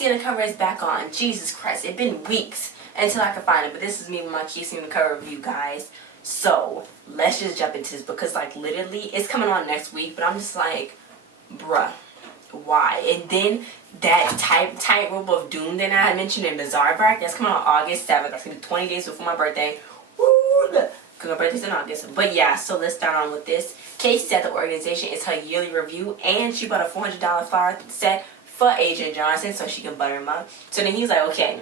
Casey Undercover is back on. Jesus Christ, it's been weeks until I could find it. But this is me with my Casey Undercover review, guys. So, let's just jump into this because, like, literally, it's coming on next week. But I'm just like, bruh, why? And then that tightrope of doom that I had mentioned in Bizarre Bark, that's coming on August 7th. That's going to be 20 days before my birthday. Woo! Because my birthday's in August. But yeah, so let's start on with this. Casey said the organization is her yearly review, and she bought a $400 flower set for Agent Johnson so she can butter him up. So then he's like, okay,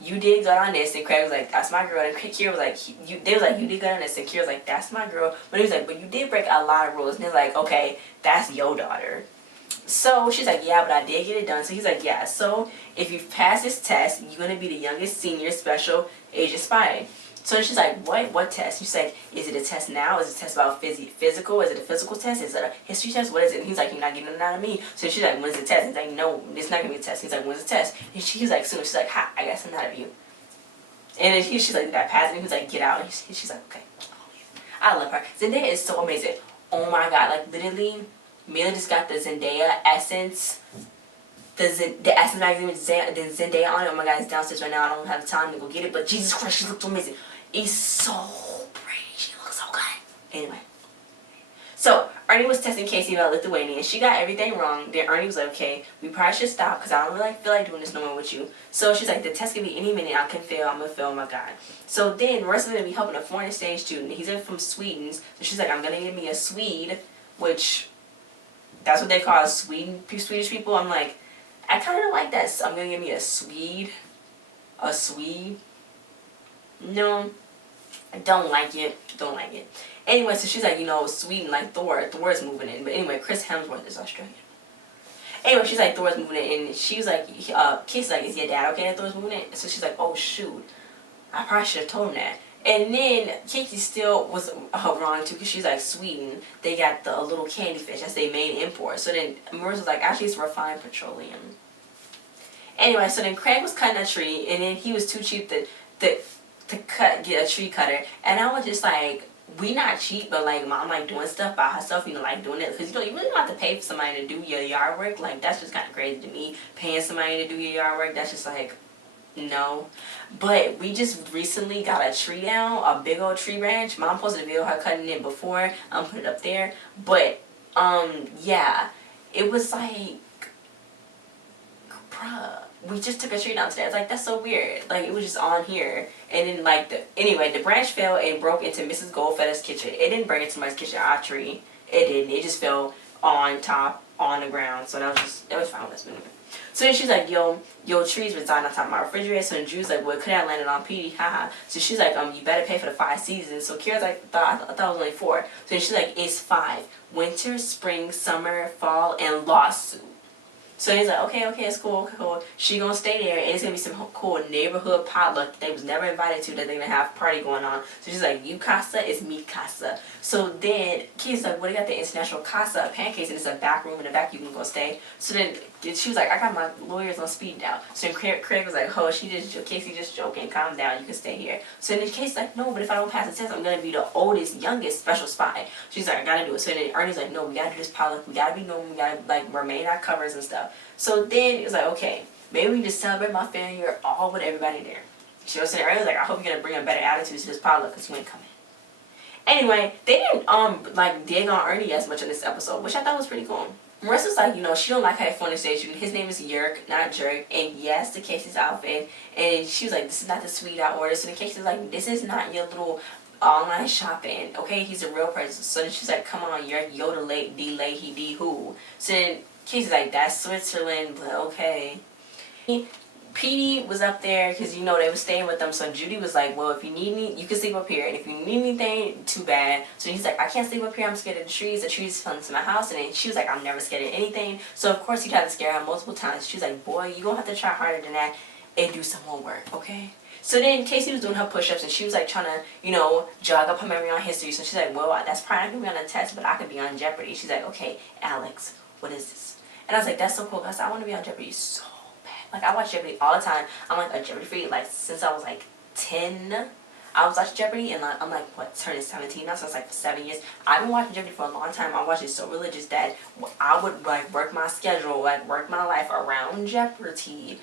you did good on this. And Craig was like, that's my girl. And Kira was like, they was like, you did good on this. And Kira was like, that's my girl. But he was like, but you did break a lot of rules. And he's like, okay, that's your daughter. So she's like, yeah, but I did get it done. So he's like, yeah, so if you pass this test, you're going to be the youngest senior special agent spy. So she's like, what test? She's like, is it a test now? Is it a test about physical? Is it a physical test? Is it a history test? What is it? And he's like, you're not getting it out of me. So she's like, when's the test? He's like, no, it's not going to be a test. He's like, when's the test? And he's like, soon. She's like, ha, I got something out of you. And then she's like, that pass it. And he's like, get out. And she's like, okay. I love her. Zendaya is so amazing. Oh my God. Like, literally, Mila just got the Zendaya Essence. The Essence magazine with Zendaya on it. Oh my God, it's downstairs right now. I don't have the time to go get it. But Jesus Christ, she looks amazing. It's so pretty. She looks so good. Anyway. So, Ernie was testing Casey about Lithuania. She got everything wrong. Then Ernie was like, okay, we probably should stop because I don't really feel like doing this no more with you. So she's like, the test can be any minute. I can fail. I'm going to fail. Oh my God. So then, Russell's going to be helping a foreign exchange student. He's from Sweden. So she's like, I'm going to give me a Swede, which, that's what they call Swedish people. I'm like, I kind of like that. So I'm going to give me a Swede. A Swede. No. I don't like it. Don't like it. Anyway, so she's like, you know, Sweden, like Thor. Thor's moving in. But anyway, Chris Hemsworth is Australian. Anyway, she's like, Thor's moving in. And she was like, Casey's like, is your dad okay that Thor's moving in? So she's like, oh, shoot. I probably should have told him that. And then Casey still was wrong too because she's like, Sweden, they got the little candy fish. That's their main import. So then Marissa was like, actually it's refined petroleum. Anyway, so then Craig was cutting a tree and then he was too cheap to get a tree cutter. And I was just like, we not cheap, but like mom like doing stuff by herself, you know, like doing it. Because you really don't have to pay for somebody to do your yard work. Like that's just kind of crazy to me. Paying somebody to do your yard work, that's just like, no. But we just recently got a tree down, a big old tree branch. Mom posted a video of her cutting it before. Put it up there. But yeah, it was like, bruh, we just took a tree down today. I was like, that's so weird. Like it was just on here, and then like anyway, the branch fell and broke into Mrs. Goldfetter's kitchen. It didn't break into my kitchen, our tree. It didn't. It just fell on top on the ground. So it was fine with us. So then she's like, yo, trees reside on top of my refrigerator. So then Drew's like, well, it could have landed on Petey, haha. So she's like, you better pay for the 5 seasons. So Kira's like, I thought it was only 4. So then she's like, it's 5. Winter, spring, summer, fall, and lawsuit. So he's like, okay, it's cool. She gonna stay there, and it's gonna be some cool neighborhood potluck that they was never invited to, that they're gonna have a party going on. So she's like, you casa, it's me casa. So then Kid's like, well, they got the international casa of pancakes, and it's a back room in the back you can go stay. So then she was like, I got my lawyers on speed dial. So then Craig was like, oh, Casey just joking, calm down, you can stay here. So then Casey's like, no, but if I don't pass the test, I'm gonna be the oldest, youngest special spy. She's like, I gotta do it. So then Ernie's like, no, we gotta do this potluck, we gotta be normal, we gotta like remain our covers and stuff. So then it was like, okay, maybe we can just celebrate my failure all with everybody there. She was saying, Ernie was like, I hope you're gonna bring a better attitude to this potluck because you ain't coming. Anyway, they didn't like dig on Ernie as much in this episode, which I thought was pretty cool. Marissa's like, you know, she don't like how he phone station. His name is Yerk, not Jerk. And yes, the Casey's outfit. And she was like, this is not the suite I ordered. So the Casey's like, this is not your little online shopping. Okay, he's a real person. So then she's like, come on, Yerk, Yoda late, delay, he de who. So then Casey's like, that's Switzerland, but okay. Petey was up there because, you know, they were staying with them. So Judy was like, well, if you need me, you can sleep up here. And if you need anything, too bad. So he's like, I can't sleep up here. I'm scared of the trees. The trees fell into my house. And then she was like, I'm never scared of anything. So, of course, he tried to scare her multiple times. She was like, boy, you're going to have to try harder than that and do some more work, okay? So then Casey was doing her push-ups, and she was like trying to, you know, jog up her memory on history. So she's like, well, that's probably not going to be on the test, but I could be on Jeopardy. She's like, okay, Alex, what is this? And I was like, that's so cool, because I want to be on Jeopardy so like, I watch Jeopardy all the time. I'm like a Jeopardy freak. Like, since I was like 10, I was watching Jeopardy. And I'm like, what, turning 17 now? So it's like for 7 years. I've been watching Jeopardy for a long time. I watched it so religious that I would, like, work my schedule, like, work my life around Jeopardy.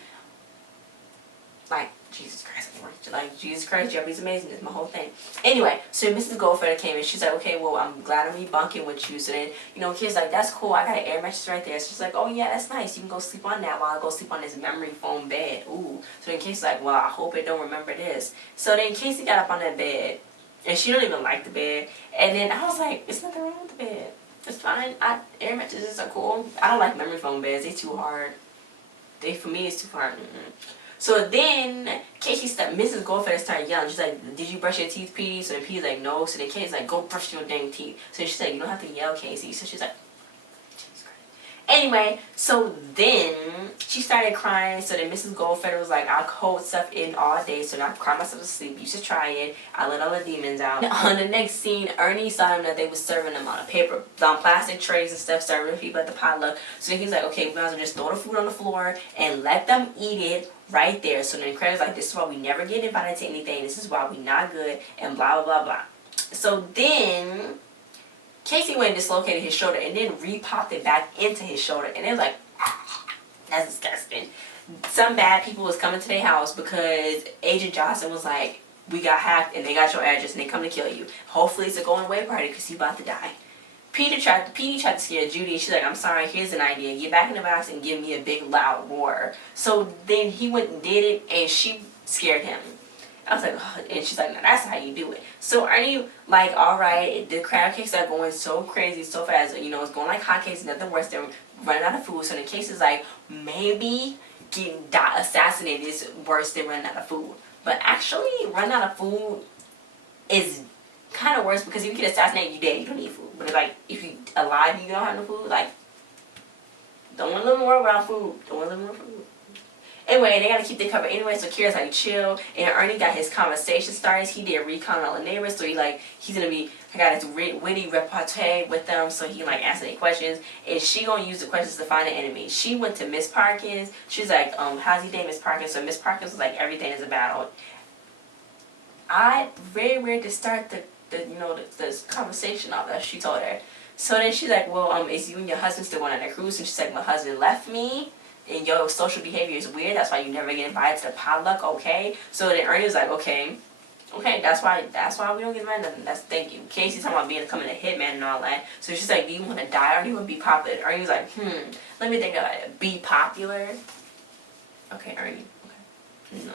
like, Jesus Christ, like, Jesus Christ, Jeopardy's amazing. That's my whole thing. Anyway, so Mrs. Goldfeather came and she's like, okay, well, I'm glad I'm debunking with you. So then, you know, kids like, that's cool. I got an air mattress right there. So she's like, oh yeah, that's nice. You can go sleep on that while I go sleep on this memory foam bed. Ooh. So then Casey's like, well, I hope it don't remember this. So then Casey got up on that bed and she don't even like the bed. And then I was like, there's nothing wrong with the bed. It's fine. Air mattresses are cool. I don't like memory foam beds. They're too hard. For me, it's too hard. So then, Mrs. Goldfeather started yelling. She's like, did you brush your teeth, Petey? So then Petey's like, no. So then Casey's like, go brush your dang teeth. So she's like, you don't have to yell, Casey. So she's like, Jesus Christ. Anyway, so then she started crying. So then Mrs. Goldfeather was like, I'll hold stuff in all day. So then I cried myself to sleep. You should try it. I let all the demons out. On the next scene, Ernie saw them that they was serving them on plastic trays and stuff, serving people at the potluck. So then he's like, okay, we might as well just throw the food on the floor and let them eat it right there. So then Craig's like, this is why we never get invited to anything. This is why we not good and blah, blah, blah, blah. So then Casey went and dislocated his shoulder and then re-popped it back into his shoulder. And it was like, that's disgusting. Some bad people was coming to their house because Agent Johnson was like, we got hacked and they got your address and they come to kill you. Hopefully it's a going away party because you about to die. Petey tried to scare Judy and she's like, I'm sorry, here's an idea. Get back in the box and give me a big loud roar. So then he went and did it and she scared him. I was like, oh, and she's like, no, that's how you do it. So Ernie, like, alright, the crab cakes are going so crazy, so fast. You know, it's going like hotcakes, nothing worse than running out of food. So the case is like, maybe getting assassinated is worse than running out of food. But actually, running out of food is kind of worse because if you get assassinated, you dead, you don't need food. But like, if you alive, you don't have no food, like, don't want to live in the world without food. Don't want to live in the world without food. Anyway, they gotta keep their cover anyway, so Kira's like chill, and Ernie got his conversation started. He did recon on all the neighbors, so he's gonna be, I got his witty repartee with them, so he like answer their questions, and she gonna use the questions to find the enemy. She went to Miss Parkins. She's like, how's he day, Miss Parkins? So Miss Parkins was like, everything is a battle. Very weird to start this conversation off that she told her. So then she's like, well, is you and your husband still going on a cruise? And she's like, my husband left me. And your social behavior is weird. That's why you never get invited to the potluck, okay? So then Ernie was like, okay, that's why we don't get invited. Thank you. Casey's talking about becoming a hitman and all that. So she's like, do you want to die or do you want to be popular? Ernie was like, let me think about it. Be popular. Okay, Ernie. Okay. No.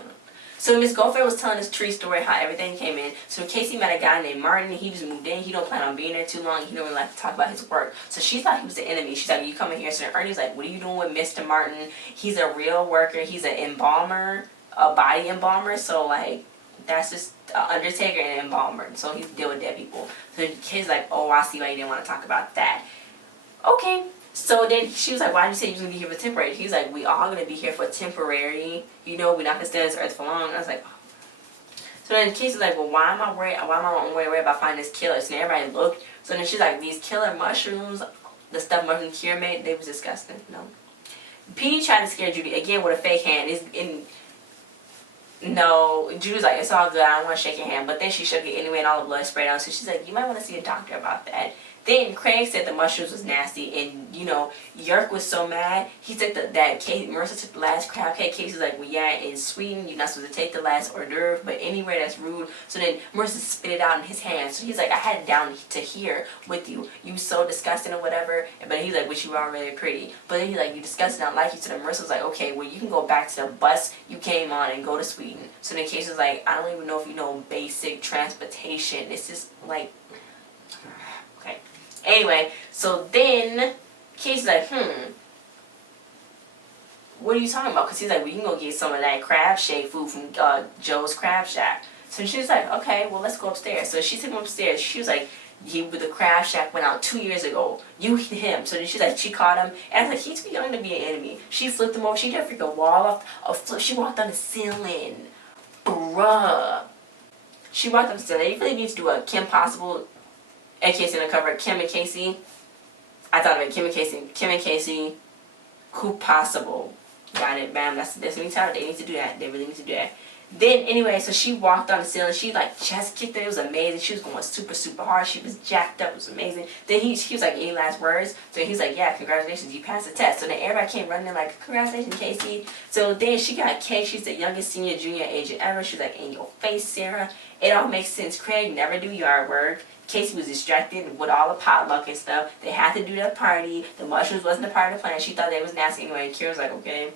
So Miss Goldfeather was telling this tree story how everything came in. So Casey met a guy named Martin. He just moved in. He don't plan on being there too long. He don't really like to talk about his work. So she thought he was the enemy. She's like, you come in here. So Ernie's like, what are you doing with Mr. Martin? He's a real worker. He's an embalmer, a body embalmer. So like, that's just Undertaker and embalmer. So he's deal with dead people. So the kid's like, oh, I see why you didn't want to talk about that. Okay. So then she was like, why did you say you was going to be here for temporary? He was like, we all going to be here for temporary. You know, we're not going to stay on this earth for long. I was like, oh. So then Casey's like, well, why am I worried about finding this killer? So then everybody looked. So then she's like, these killer mushrooms, the stuff mushroom cure made, they was disgusting. No. Petey tried to scare Judy again with a fake hand. No, Judy was like, it's all good. I don't want to shake your hand. But then she shook it anyway and all the blood sprayed out. So she's like, you might want to see a doctor about that. Then Craig said the mushrooms was nasty, and Yerk was so mad. He said that Marissa took the last crab cake. Casey's like, well, yeah, in Sweden you're not supposed to take the last hors d'oeuvre, but anywhere that's rude. So then Marissa spit it out in his hand. So he's like, I had it down to here with you. You so disgusting or whatever. But he's like, but you are really pretty. But then he's like, you disgusting, I don't like you. So then Marissa was like, okay, well you can go back to the bus you came on and go to Sweden. So then Casey was like, I don't even know if you know basic transportation. This is like. Anyway, so then Casey's like, what are you talking about? Because he's like, well, you can go get some of that crab shake food from Joe's Crab Shack. So she's like, okay, well, let's go upstairs. So she took him upstairs. She was like, the Crab Shack went out 2 years ago. You hit him. So then she's like, she caught him. And I was like, he's too young to be an enemy. She flipped him over. She did a freaking wall off. She walked on the ceiling. Bruh. She walked on the ceiling. You really need to do a Kim Possible, AK's Undercover, Kim and Casey. I thought of it, Kim and Casey, Who Possible. Got it, bam, that's what we titled. They need to do that. They really need to do that. Then anyway, so she walked on the ceiling. She like chest kicked it. It was amazing. She was going super, super hard. She was jacked up. It was amazing. Then he was like, any last words? So he was like, yeah, congratulations, you passed the test. So then everybody came running in like, congratulations, Casey. So then she got cake. She's the youngest senior junior agent ever. She's like, in your face, Sarah. It all makes sense. Craig never do yard work. Casey was distracted with all the potluck and stuff. They had to do the party. The mushrooms wasn't a part of the plan. She thought they was nasty anyway. Kira was like, okay,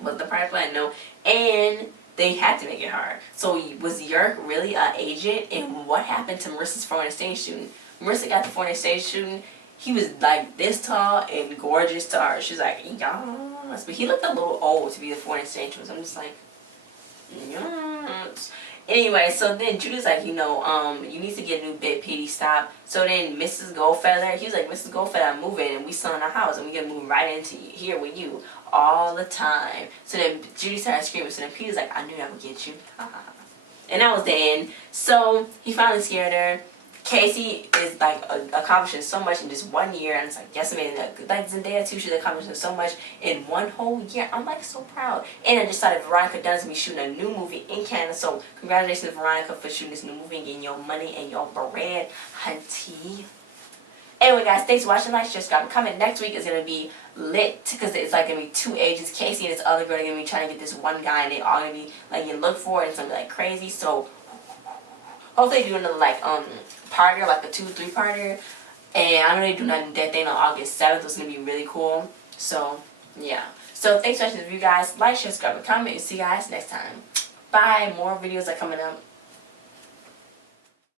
wasn't the part of the plan? No. And they had to make it hard. So was Yerk really an agent? And what happened to Marissa's foreign exchange student? Marissa got the foreign exchange student. He was like this tall and gorgeous to her. She's like, yes. But he looked a little old to be the foreign exchange student. So I'm just like, yes. Anyway, so then Judy's like, you need to get a new bed, Petey, stop. So then Mrs. Goldfeather, he was like, Mrs. Goldfeather, I'm moving, and we selling our house, and we gonna move right into here with you all the time. So then Judy started screaming, so then Peter's like, I knew I would get you. And that was the end. So he finally scared her. Casey is like accomplishing so much in just 1 year, and it's like, yes, I mean, like Zendaya too, she's accomplishing so much in 1 whole year. I'm like so proud. And I just started Veronica Dunn's be shooting a new movie in Canada, so congratulations Veronica for shooting this new movie and getting your money and your bread, hunty. Anyway, guys, thanks for watching. Like, share, subscribe, and comment. Next week is gonna be lit because it's like gonna be 2 agents. Casey and this other girl are gonna be trying to get this one guy, and they all gonna be like, you look for it, and it's gonna be like crazy. So hopefully they do another like parter, like a 2-3 parter. And I'm gonna do that thing on August 7th. It's gonna be really cool. So yeah. So thanks for watching the video, guys. Like, share, subscribe, and comment. And see you guys next time. Bye. More videos are coming up.